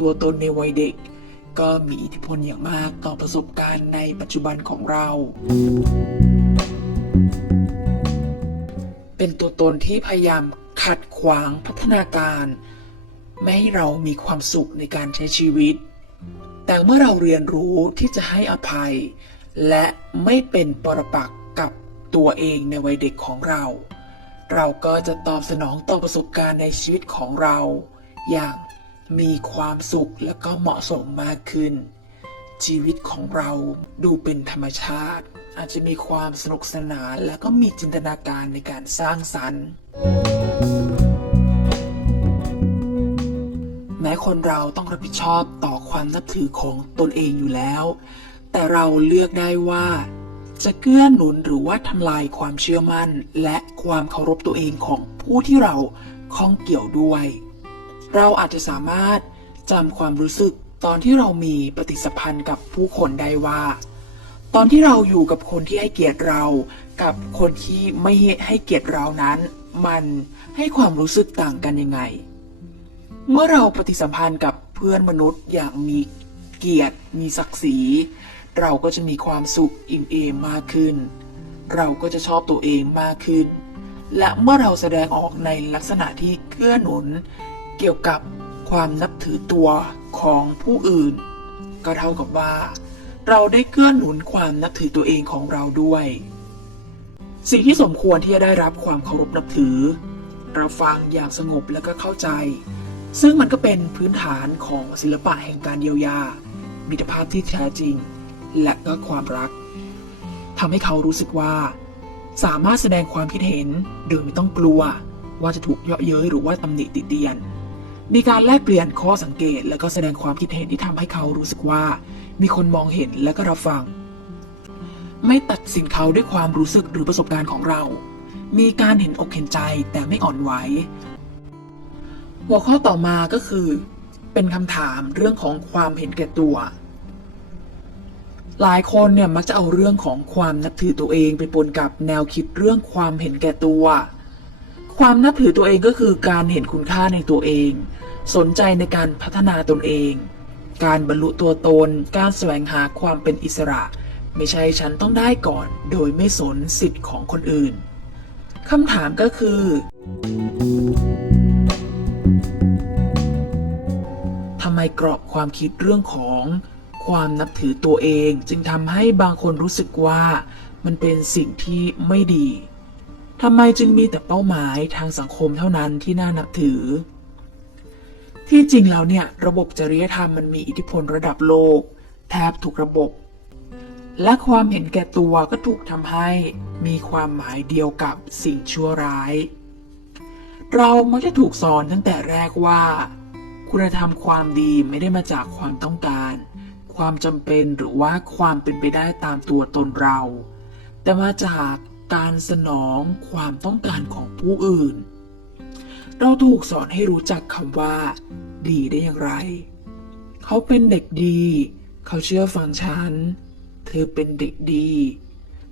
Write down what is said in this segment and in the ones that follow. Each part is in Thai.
ตัวตนในวัยเด็ก ก็มีอิทธิพลอย่างมากต่อประสบการณ์ในปัจจุบันของเรา เป็นตัวตนที่พยายามขัดขวางพัฒนาการ ไม่ให้เรามีความสุขในการใช้ชีวิต แต่เมื่อเราเรียนรู้ที่จะให้อภัย และไม่เป็นปรปักษ์กับตัวเองในวัยเด็กของเรา เราก็จะตอบสนองต่อประสบการณ์ในชีวิตของเรา อย่าง มีความสุขและก็เหมาะสมมากขึ้น ชีวิตของเราดูเป็นธรรมชาติ อาจจะมีความสนุกสนานและก็มีจินตนาการในการสร้างสรรค์ แม้คนเราต้องรับผิดชอบต่อความนับถือของตนเองอยู่แล้ว แต่เราเลือกได้ว่าจะเกื้อหนุนหรือว่าทำลายความเชื่อมั่น และความเคารพตัวเองของผู้ที่เราข้องเกี่ยวด้วย เราอาจจะสามารถจำความรู้สึกตอนที่เรามีปฏิสัมพันธ์กับผู้คนได้ว่า ตอนที่เราอยู่กับคนที่ให้เกียรติเรา กับคนที่ไม่ให้เกียรติเรานั้น มันให้ความรู้สึกต่างกันยังไง เมื่อเราปฏิสัมพันธ์กับเพื่อนมนุษย์อย่างมีเกียรติ มีศักดิ์ศรี เราก็จะมีความสุขอิ่มเอมมากขึ้น เราก็จะชอบตัวเองมากขึ้น และเมื่อเราแสดงออกในลักษณะที่เกื้อหนุน เกี่ยวกับความนับถือตัวของผู้อื่น ก็เท่ากับว่า เราได้เกื้อหนุนความนับถือตัวเองของเราด้วย สิ่งที่สมควรที่จะได้รับความเคารพนับถือ เราฟังอย่างสงบและก็เข้าใจ ซึ่งมันก็เป็นพื้นฐานของศิลปะแห่งการเยียวยา มิตรภาพที่แท้จริง และก็ความรักทำให้เขารู้สึกว่า สามารถแสดงความคิดเห็นโดยไม่ต้องกลัวว่าจะถูกเยาะเย้ยหรือว่าตำหนิติเตียน มีการแลกเปลี่ยนข้อสังเกต และก็แสดงความคิดเห็นที่ทำให้เขารู้สึกว่า มีคนมองเห็นและก็รับฟัง ไม่ตัดสินเขาด้วยความรู้สึกหรือประสบการณ์ของเรา มีการเห็นอกเห็นใจแต่ไม่อ่อนไหว หัวข้อต่อมาก็คือ เป็นคำถามเรื่องของความเห็นแก่ตัว หลายคนเนี่ยมักจะเอาเรื่องของความนับถือตัวเองไปปนกับแนวคิดเรื่องความเห็นแก่ตัวความนับถือตัวเองก็คือการเห็นคุณค่าในตัวเอง สนใจในการพัฒนาตนเอง การบรรลุตัวตน การแสวงหาความเป็นอิสระ ไม่ใช่ฉันต้องได้ก่อน โดยไม่สนสิทธิ์ของคนอื่นคำถามก็คือ ทำไมกรอบความคิดเรื่องของความนับถือตัวเองจึงทำให้บางคนรู้สึกว่ามันเป็นสิ่งที่ไม่ดี ทำไมจึงมีแต่เป้าหมายทางสังคมเท่านั้นที่น่านับถือ ที่จริงแล้วเนี่ยระบบจริยธรรมมันมีอิทธิพลระดับโลก แทบทุกระบบ และความเห็นแก่ตัวก็ถูกทำให้มีความหมายเดียวกับสิ่งชั่วร้าย เรามักจะถูกสอนตั้งแต่แรกว่า คุณธรรมความดีไม่ได้มาจากความต้องการ ความจำเป็นหรือว่าความเป็นไปได้ตามตัวตนเรา แต่มาจากการสนองความต้องการของผู้อื่น เราถูกสอนให้รู้จักคำว่า ดีได้อย่างไร เขาเป็นเด็กดี เขาเชื่อฟังฉัน เธอเป็นเด็กดี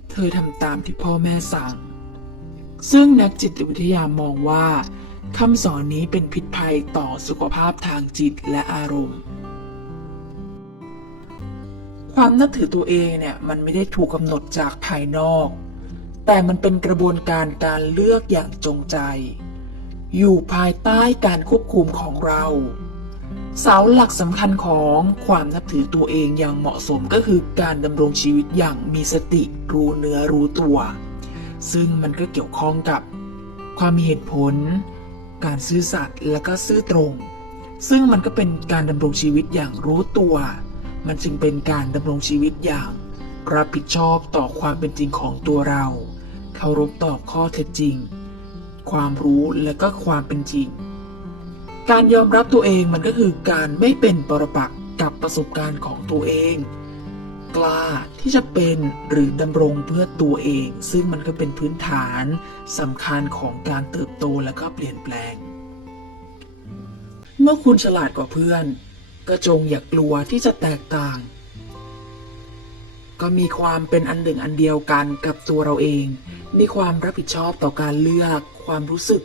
เธอทำตามที่พ่อแม่สั่ง ซึ่งนักจิตวิทยามองว่าคำสอนนี้เป็นพิษภัยต่อสุขภาพทางจิตและอารมณ์ ความนับถือตัวเองเนี่ยมันไม่ได้ถูกกำหนดจากภายนอก แต่มันเป็นกระบวนการการเลือกอย่างจงใจ อยู่ภายใต้การควบคุมของเรา เสาหลักสำคัญของความนับถือตัวเองอย่างเหมาะสมก็คือการดำรงชีวิตอย่างมีสติรู้เนื้อรู้ตัว ซึ่งมันก็เกี่ยวข้องกับ ความมีเหตุผล การซื่อสัตย์และก็ซื่อตรง ซึ่งมันก็เป็นการดำรงชีวิตอย่างรู้ตัว มันจึงเป็นการดำรงชีวิตอย่างรับผิดชอบต่อความเป็นจริงของตัวเรา เคารพต่อข้อเท็จจริง ความรู้และก็ความเป็นจริง การยอมรับตัวเองมันก็คือการไม่เป็นปรปักษ์กับประสบการณ์ของตัวเอง กล้าที่จะเป็นหรือดำรงเพื่อตัวเอง ซึ่งมันก็เป็นพื้นฐานสำคัญของการเติบโตและก็เปลี่ยนแปลง เมื่อคุณฉลาดกว่าเพื่อน ก็จงอย่ากลัวที่จะแตกต่าง ก็มีความเป็นอันหนึ่งอันเดียวกันกับตัวเราเอง มีความรับผิดชอบต่อการเลือก ความรู้สึก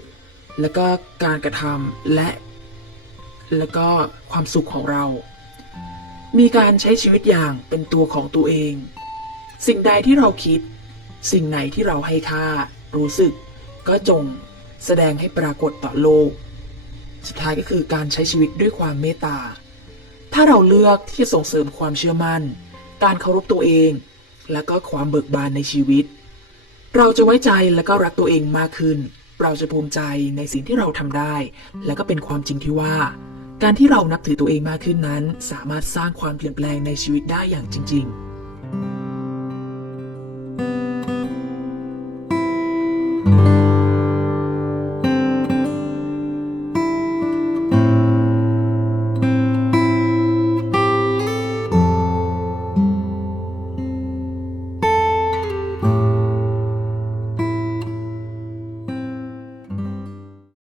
และก็การกระทำและ และก็ความสุขของเรา มีการใช้ชีวิตอย่างเป็นตัวของตัวเอง สิ่งใดที่เราคิด สิ่งไหนที่เราให้ค่า รู้สึก ก็จงแสดงให้ปรากฏต่อโลก สุดท้ายก็คือการใช้ชีวิตด้วยความเมตตา ถ้าเราเลือกที่จะส่งเสริมความเชื่อมั่น การเคารพตัวเอง และก็ความเบิกบานในชีวิต เราจะไว้ใจและก็รักตัวเองมากขึ้น เราจะภูมิใจในสิ่งที่เราทำได้ และก็เป็นความจริงที่ว่า การที่เรานับถือตัวเองมากขึ้นนั้น สามารถสร้างความเปลี่ยนแปลงในชีวิตได้อย่างจริง ๆ